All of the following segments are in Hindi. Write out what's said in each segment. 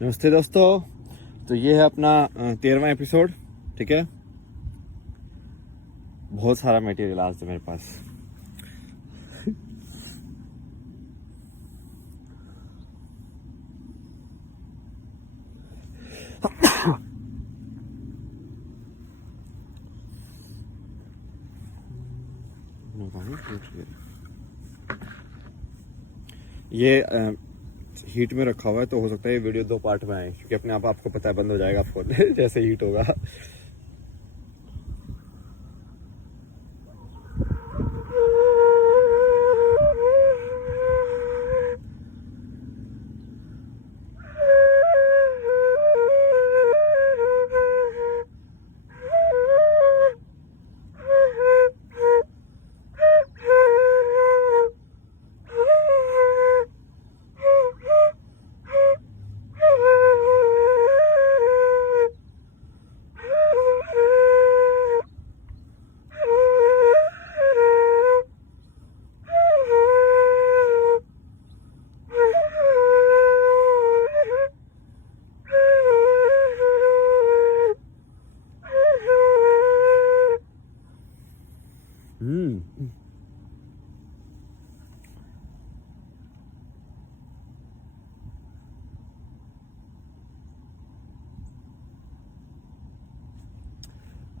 नमस्ते दोस्तों। तो ये है अपना 13वां एपिसोड। ठीक है, बहुत सारा मटेरियल आज तो मेरे पास। ये हीट में रखा हुआ है तो हो सकता है ये वीडियो 2 पार्ट में आए, क्योंकि अपने आप आपको पता है बंद हो जाएगा फोन जैसे हीट होगा।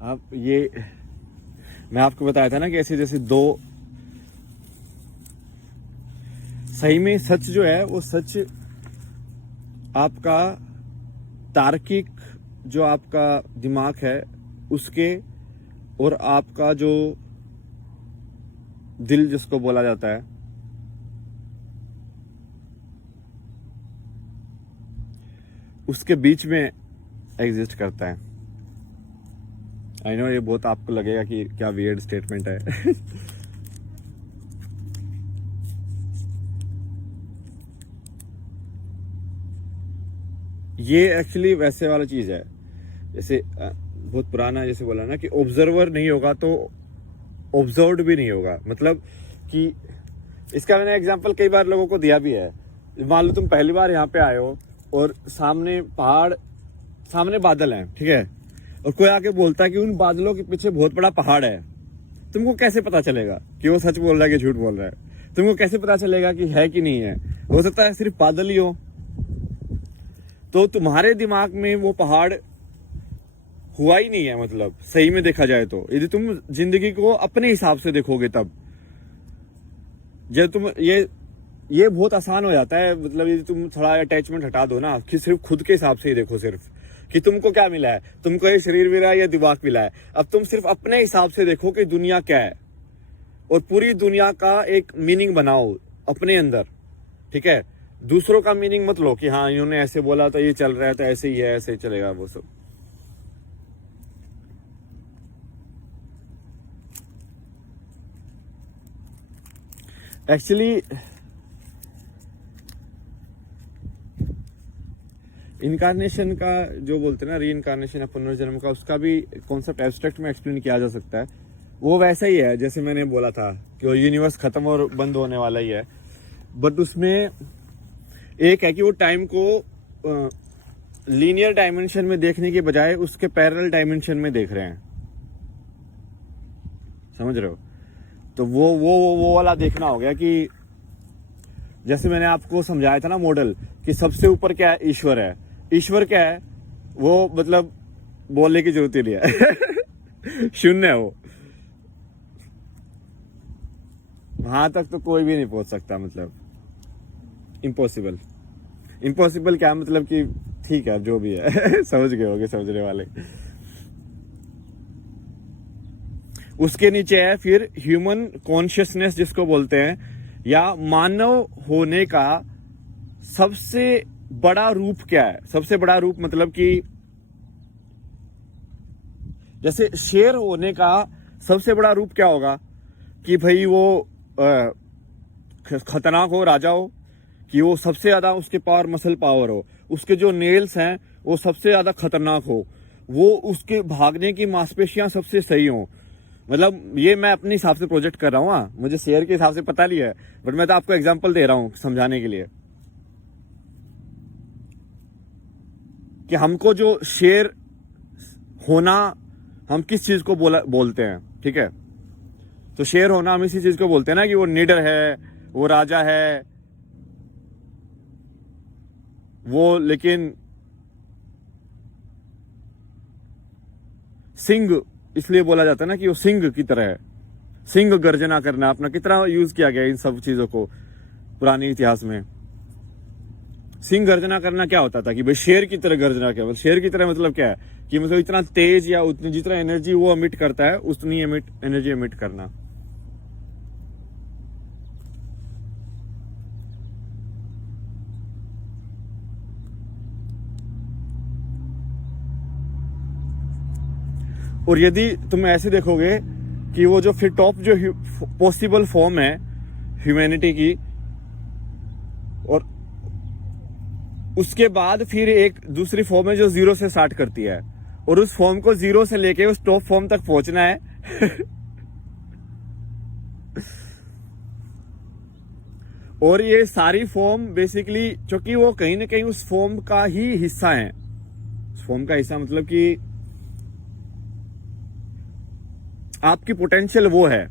अब ये मैं आपको बताया था ना कि ऐसे जैसे दो, सही में सच जो है वो सच आपका तार्किक जो आपका दिमाग है उसके, और आपका जो दिल जिसको बोला जाता है, उसके बीच में एग्जिस्ट करता है। आई नो ये बहुत आपको लगेगा कि क्या वियर्ड स्टेटमेंट है ये एक्चुअली वैसे वाला चीज है जैसे बहुत पुराना जैसे बोला ना कि ऑब्जर्वर नहीं होगा तो ऑब्जर्व्ड भी नहीं होगा। मतलब कि इसका मैंने एग्जांपल कई बार लोगों को दिया भी है। मान लो तुम पहली बार यहाँ पे आए हो और सामने पहाड़, सामने बादल हैं, ठीक है, और कोई आके बोलता है कि उन बादलों के पीछे बहुत बड़ा पहाड़ है। तुमको कैसे पता चलेगा कि वो सच बोल रहा है कि झूठ बोल रहा है? तुमको कैसे पता चलेगा कि है कि नहीं है? हो सकता है सिर्फ बादल ही हो। तो तुम्हारे दिमाग में वो पहाड़ हुआ ही नहीं है। मतलब सही में देखा जाए तो यदि तुम जिंदगी को अपने हिसाब से देखोगे तब जब तुम ये बहुत आसान हो जाता है। मतलब यदि तुम थोड़ा अटैचमेंट हटा दो ना कि सिर्फ खुद के हिसाब से ही देखो, सिर्फ कि तुमको क्या मिला है, तुमको ये शरीर मिला है या दिमाग मिला है। अब तुम सिर्फ अपने हिसाब से देखो कि दुनिया क्या है, और पूरी दुनिया का एक मीनिंग बनाओ अपने अंदर। ठीक है, दूसरों का मीनिंग मत लो कि हाँ इन्होंने ऐसे बोला तो ये चल रहा है तो ऐसे ही है, ऐसे ही चलेगा, वो सब। एक्चुअली इनकारनेशन का जो बोलते हैं ना, री इनकारनेशन या पुनर्जन्म का, उसका भी कॉन्सेप्ट एब्स्ट्रैक्ट में एक्सप्लेन किया जा सकता है। वो वैसा ही है जैसे मैंने बोला था कि वो यूनिवर्स खत्म और बंद होने वाला ही है। बट उसमें एक है कि वो टाइम को लीनियर डायमेंशन में देखने के बजाय उसके पैरेलल डायमेंशन में देख रहे हैं। समझ रहे हो? तो वो वाला देखना हो गया कि जैसे मैंने आपको समझाया था ना मॉडल, कि सबसे ऊपर क्या है? ईश्वर है। ईश्वर क्या है? वो मतलब बोलने की जरूरत ही नहीं है शून्य है वो। वहां तक तो कोई भी नहीं पहुंच सकता। मतलब इम्पॉसिबल। इम्पॉसिबल क्या मतलब कि ठीक है, जो भी है समझ गए होगे समझने वाले। उसके नीचे है फिर ह्यूमन कॉन्शियसनेस जिसको बोलते हैं, या मानव होने का सबसे बड़ा रूप क्या है? सबसे बड़ा रूप मतलब कि जैसे शेर होने का सबसे बड़ा रूप क्या होगा? कि भाई वो खतरनाक हो, राजा हो, कि वो सबसे ज्यादा उसके पावर मसल पावर हो, उसके जो नेल्स हैं वो सबसे ज्यादा खतरनाक हो, वो उसके भागने की मांसपेशियां सबसे सही हो। मतलब ये मैं अपने हिसाब से प्रोजेक्ट कर रहा हूँ। हाँ, मुझे शेयर के हिसाब से पता नहीं है, बट मैं तो आपको एग्जांपल दे रहा हूँ समझाने के लिए। कि हमको जो शेर होना, हम किस चीज को बोलते हैं, ठीक है। तो शेर होना हम इसी चीज को बोलते हैं ना कि वो निडर है, वो राजा है, वो लेकिन सिंह इसलिए बोला जाता है ना कि वो सिंह की तरह है। सिंह गर्जना करना अपना कितना यूज किया गया इन सब चीजों को पुराने इतिहास में। सिंह गर्जना करना क्या होता था कि भाई शेर की तरह गर्जना, क्या मतलब शेर की तरह मतलब क्या है कि मतलब इतना तेज या उतनी जितना एनर्जी वो एमिट करता है उतनी एनर्जी एमिट करना। और यदि तुम ऐसे देखोगे कि वो जो फिर टॉप जो पॉसिबल फॉर्म है ह्यूमैनिटी की, और उसके बाद फिर एक दूसरी फॉर्म है जो जीरो से स्टार्ट करती है, और उस फॉर्म को जीरो से लेके उस टॉप फॉर्म तक पहुंचना है। और ये सारी फॉर्म बेसिकली क्योंकि वो कहीं ना कहीं उस फॉर्म का ही हिस्सा है। उस फॉर्म का हिस्सा मतलब कि आपकी पोटेंशियल वो है,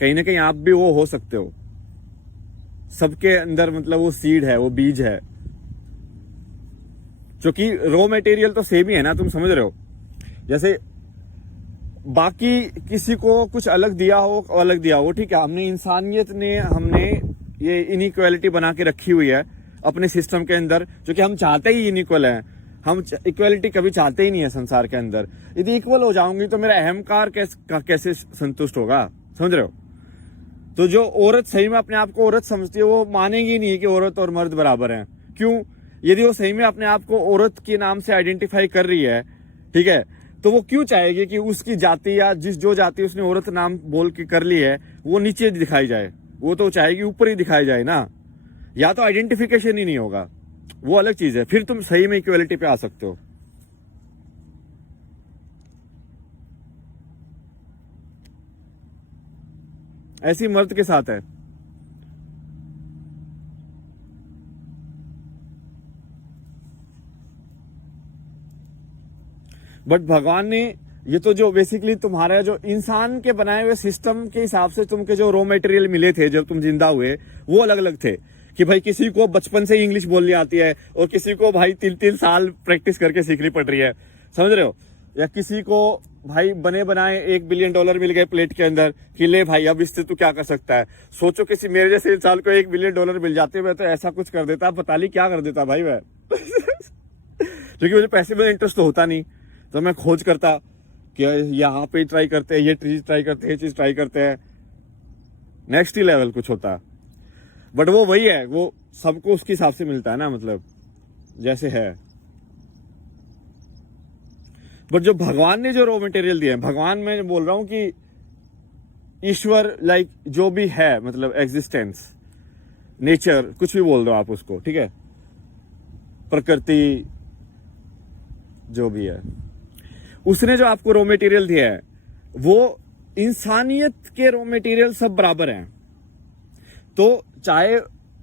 कहीं ना कहीं आप भी वो हो सकते हो। सबके अंदर मतलब वो सीड है, वो बीज है, क्योंकि रॉ मटेरियल तो सेम ही है ना, तुम समझ रहे हो। जैसे बाकी किसी को कुछ अलग दिया हो, अलग दिया हो, ठीक है, हमने इंसानियत ने हमने ये इनइक्वालिटी बना के रखी हुई है अपने सिस्टम के अंदर, जो कि हम चाहते ही इनइक्वल है। हम इक्वलिटी कभी चाहते ही नहीं है संसार के अंदर। यदि इक्वल हो जाऊंगी तो मेरा अहंकार कैसे संतुष्ट होगा, समझ रहे हो। तो जो औरत सही में अपने आप को औरत समझती है वो मानेगी नहीं कि औरत और मर्द बराबर हैं। क्यों? यदि वो सही में अपने आप को औरत के नाम से आइडेंटिफाई कर रही है, ठीक है, तो वो क्यों चाहेगी कि उसकी जाति या जो जाति उसने औरत नाम बोल के कर ली है वो नीचे दिखाई जाए। वो तो चाहेगी ऊपर ही दिखाई जाए ना। या तो आइडेंटिफिकेशन ही नहीं होगा, वो अलग चीज है, फिर तुम सही में इक्वलिटी पे आ सकते हो। ऐसी मर्द के साथ है। बट भगवान ने ये तो जो बेसिकली तुम्हारा जो इंसान के बनाए हुए सिस्टम के हिसाब से तुमके जो रॉ मटेरियल मिले थे जब तुम जिंदा हुए, वो अलग अलग थे। कि भाई किसी को बचपन से इंग्लिश बोलनी आती है और किसी को भाई 3-3 साल प्रैक्टिस करके सीखनी पड़ रही है, समझ रहे हो। या किसी को भाई बने बनाए $1 बिलियन मिल गए प्लेट के अंदर कि ले भाई अब इससे तू क्या कर सकता है। सोचो किसी मेरे जैसे इंसान को $1 बिलियन मिल जाते, मैं तो ऐसा कुछ कर देता, पता नहीं क्या कर देता भाई मैं। क्योंकि मुझे पैसे में इंटरेस्ट तो होता नहीं, तो मैं खोज करता कि यहाँ पे ट्राई करते हैं, ये चीज ट्राई करते हैं, ये चीज ट्राई करते हैं, नेक्स्ट ही लेवल कुछ होता। बट वो वही है, वो सबको उसके हिसाब से मिलता है ना, मतलब जैसे है। बट जो भगवान ने जो रॉ मटेरियल दिया है, भगवान मैं बोल रहा हूं कि ईश्वर लाइक जो भी है, मतलब एग्जिस्टेंस, नेचर, कुछ भी बोल दो आप उसको, ठीक है, प्रकृति जो भी है, उसने जो आपको रॉ मटेरियल दिया है वो इंसानियत के रॉ मटेरियल सब बराबर हैं। तो चाहे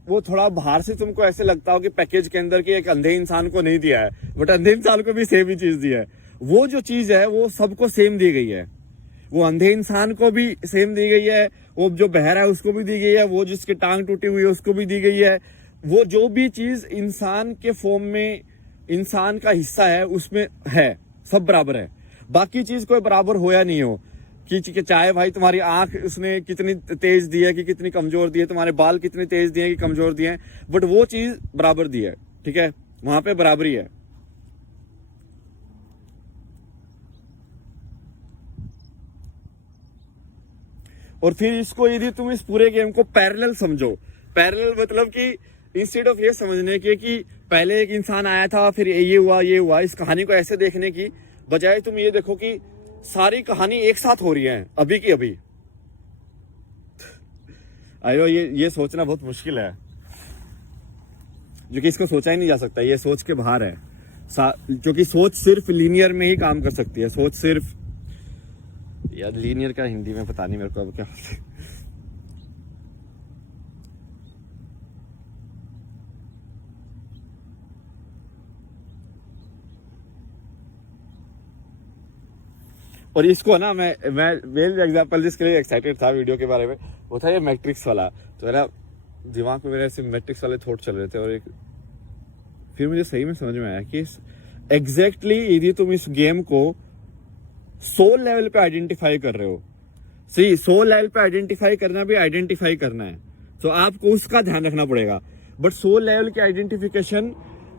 वो थोड़ा बाहर से तुमको ऐसे लगता हो कि पैकेज के अंदर कि एक अंधे इंसान को नहीं दिया है, बट अंधे इंसान को भी सेम ही चीज दिया है। वो जो चीज है वो सबको सेम दी गई है। वो अंधे इंसान को भी सेम दी गई है, वो जो बहरा है उसको भी दी गई है, वो जिसकी टांग टूटी हुई है उसको भी दी गई है। वो जो भी चीज इंसान के फॉर्म में इंसान का हिस्सा है उसमें है, सब बराबर है। बाकी चीज कोई बराबर हो या नहीं हो, कि चाहे भाई तुम्हारी आंख उसने कितनी तेज दी है कि कितनी कमजोर दी है, तुम्हारे बाल कितने तेज दिए कि कमजोर दिए हैं, बट वो चीज बराबर दी है, ठीक है, वहां पे बराबरी है। और फिर इसको यदि तुम इस पूरे गेम को पैरेलल समझो, पैरेलल मतलब कि इंस्टेड ऑफ ये समझने के कि पहले एक इंसान आया था फिर ये हुआ ये हुआ, इस कहानी को ऐसे देखने की बजाय तुम ये देखो कि सारी कहानी एक साथ हो रही है अभी की अभी। आयो ये सोचना बहुत मुश्किल है, जो कि इसको सोचा ही नहीं जा सकता, ये सोच के बाहर है। क्योंकि सोच सिर्फ लीनियर में ही काम कर सकती है। सोच सिर्फ, यार लीनियर का हिंदी में पता नहीं मेरे को अब क्या। और इसको ना मैं मेन एग्जांपल जिसके लिए एक्साइटेड था वीडियो के बारे में वो था ये मैट्रिक्स वाला। तो मेरा दिमाग में मेरे ऐसे मैट्रिक्स वाले थॉट चल रहे थे और फिर मुझे सही में समझ में आया कि एग्जैक्टली यदि तुम इस गेम को सोल लेवल पे आइडेंटिफाई कर रहे हो, सही सोल लेवल पे आइडेंटिफाई करना भी आइडेंटिफाई करना है, तो आपको उसका ध्यान रखना पड़ेगा। बट सोल लेवल की आइडेंटिफिकेशन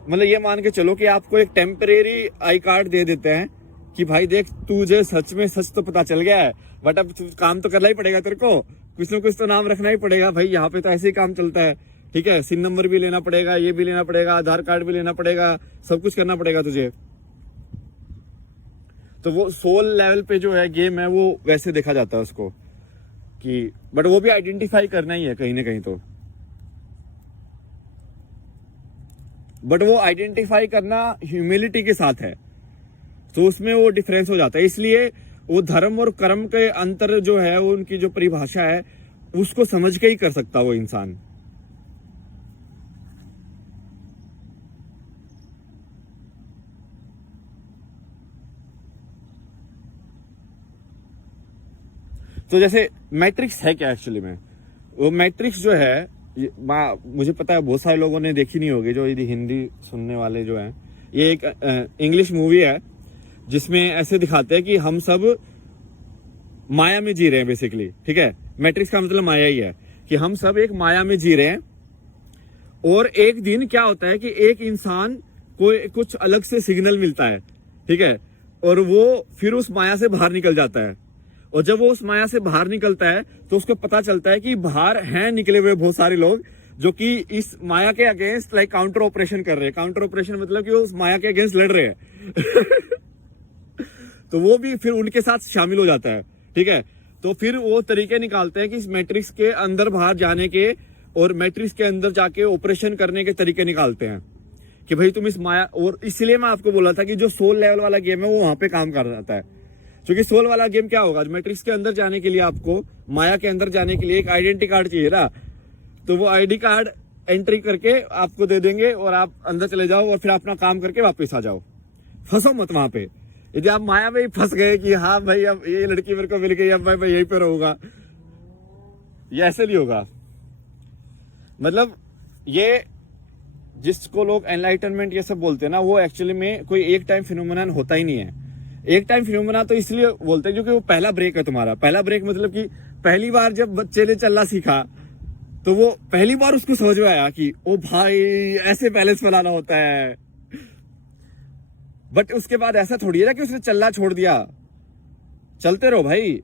मतलब ये मान के चलो कि आपको एक टेम्परेरी आई कार्ड दे देते हैं कि भाई देख तुझे सच में सच तो पता चल गया है, बट अब काम तो करना ही पड़ेगा, तेरे को कुछ ना कुछ तो नाम रखना ही पड़ेगा भाई, यहाँ पे तो ऐसे ही काम चलता है, ठीक है, सिन नंबर भी लेना पड़ेगा, ये भी लेना पड़ेगा, आधार कार्ड भी लेना पड़ेगा, सब कुछ करना पड़ेगा तुझे। तो वो सोल लेवल पे जो है गेम है वो वैसे देखा जाता है उसको कि, बट वो भी आइडेंटिफाई करना ही है कहीं ना कहीं तो, बट वो आइडेंटिफाई करना ह्यूमिलिटी के साथ है, तो उसमें वो डिफरेंस हो जाता है। इसलिए वो धर्म और कर्म के अंतर जो है वो उनकी जो परिभाषा है उसको समझ के ही कर सकता वो इंसान। तो जैसे मैट्रिक्स है क्या एक्चुअली में, वो मैट्रिक्स जो है मुझे पता है बहुत सारे लोगों ने देखी नहीं होगी, जो यदि हिंदी सुनने वाले जो हैं, ये एक इंग्लिश मूवी है जिसमें ऐसे दिखाते हैं कि हम सब माया में जी रहे हैं बेसिकली, ठीक है। मैट्रिक्स का मतलब माया ही है कि हम सब एक माया में जी रहे हैं, और एक दिन क्या होता है कि एक इंसान को कुछ अलग से सिग्नल मिलता है, ठीक है, और वो फिर उस माया से बाहर निकल जाता है, और जब वो उस माया से बाहर निकलता है तो उसको पता चलता है कि बाहर हैं निकले हुए बहुत सारे लोग जो कि इस माया के अगेंस्ट लाइक काउंटर ऑपरेशन कर रहे हैं। काउंटर ऑपरेशन मतलब कि वो उस माया के अगेंस्ट लड़ रहे हैं तो वो भी फिर उनके साथ शामिल हो जाता है, ठीक है। तो फिर वो तरीके निकालते हैं कि इस मैट्रिक्स के अंदर बाहर जाने के और मैट्रिक्स के अंदर जाके ऑपरेशन करने के तरीके निकालते हैं कि भाई तुम इस माया, और इसलिए मैं आपको बोला था कि जो सोल लेवल वाला गेम है वो वहां पे काम कर जाता है, क्योंकि सोल वाला गेम क्या होगा, मैट्रिक्स के अंदर जाने के लिए आपको, माया के अंदर जाने के लिए एक आइडेंटिटी कार्ड चाहिए ना, तो वो आईडी कार्ड एंट्री करके आपको दे देंगे और आप अंदर चले जाओ और फिर अपना काम करके वापस आ जाओ। फंसो मत वहां पे, यदि आप माया में ही फंस गए कि हाँ भाई अब ये लड़की मेरे को मिल गई, अब भाई मैं यहीं पे रहूंगा, ये ऐसे नहीं होगा। मतलब ये जिसको लोग एनलाइटनमेंट ये सब बोलते हैं ना, वो एक्चुअली में कोई एक टाइम फिनोमेनन होता ही नहीं है। एक टाइम फिनोमेना तो इसलिए बोलते हैं क्योंकि वो पहला ब्रेक है तुम्हारा। पहला ब्रेक मतलब कि पहली बार जब बच्चे ने चलना सीखा तो वो पहली बार उसको समझ में आया कि ओ भाई ऐसे बैलेंस बनाना होता है। बट उसके बाद ऐसा थोड़ी है ना कि उसने चलना छोड़ दिया, चलते रहो भाई,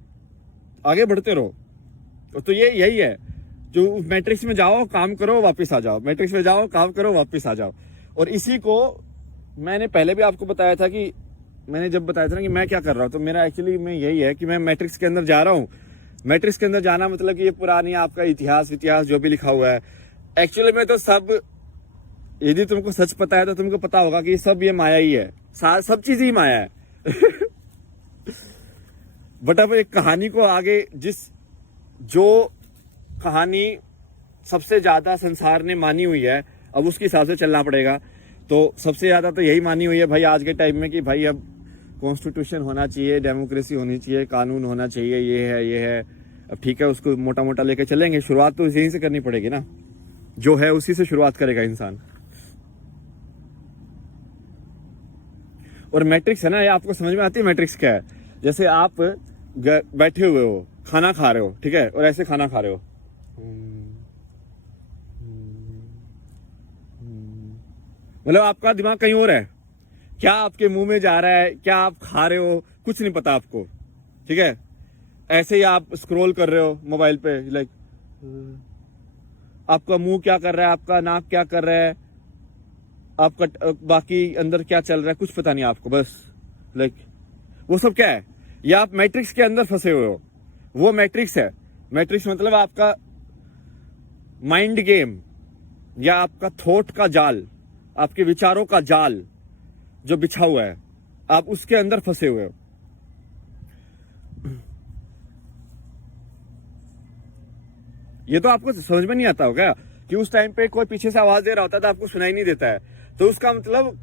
आगे बढ़ते रहो। तो ये यही है, जो मैट्रिक्स में जाओ काम करो वापस आ जाओ, मैट्रिक्स में जाओ काम करो वापस आ जाओ। और इसी को मैंने पहले भी आपको बताया था कि मैंने जब बताया था ना कि मैं क्या कर रहा हूं, तो मेरा एक्चुअली में यही है कि मैं मैट्रिक्स के अंदर जा रहा हूं। मैट्रिक्स के अंदर जाना मतलब कि ये पुरानी आपका इतिहास जो भी लिखा हुआ है, एक्चुअली में तो सब, यदि तुमको सच पता है तो तुमको पता होगा कि सब ये माया ही है, सब चीज ही माया है बट अब एक कहानी को आगे जो कहानी सबसे ज्यादा संसार ने मानी हुई है, अब उसके हिसाब से चलना पड़ेगा। तो सबसे ज्यादा तो यही मानी हुई है भाई आज के टाइम में कि भाई अब कॉन्स्टिट्यूशन होना चाहिए, डेमोक्रेसी होनी चाहिए, कानून होना चाहिए, ये है। अब ठीक है, उसको मोटा मोटा लेके चलेंगे, शुरुआत तो यहीं से करनी पड़ेगी ना, जो है उसी से शुरुआत करेगा इंसान। और मैट्रिक्स है ना, ये आपको समझ में आती है मैट्रिक्स क्या है। जैसे आप बैठे हुए हो, खाना खा रहे हो, ठीक है, और ऐसे खाना खा रहे हो, मतलब आपका दिमाग कहीं और है, क्या आपके मुंह में जा रहा है, क्या आप खा रहे हो, कुछ नहीं पता आपको, ठीक है। ऐसे ही आप स्क्रॉल कर रहे हो मोबाइल पे, लाइक आपका मुंह क्या कर रहा है, आपका नाक क्या कर रहा है, आपका बाकी अंदर क्या चल रहा है, कुछ पता नहीं आपको, बस लाइक वो सब क्या है, या आप मैट्रिक्स के अंदर फंसे हुए हो, वो मैट्रिक्स है। मैट्रिक्स मतलब आपका माइंड गेम या आपका थॉट का जाल, आपके विचारों का जाल जो बिछा हुआ है, आप उसके अंदर फंसे हुए हो। ये तो आपको समझ में नहीं आता होगा कि उस टाइम पे कोई पीछे से आवाज दे रहा होता है तो आपको सुनाई नहीं देता है, तो उसका मतलब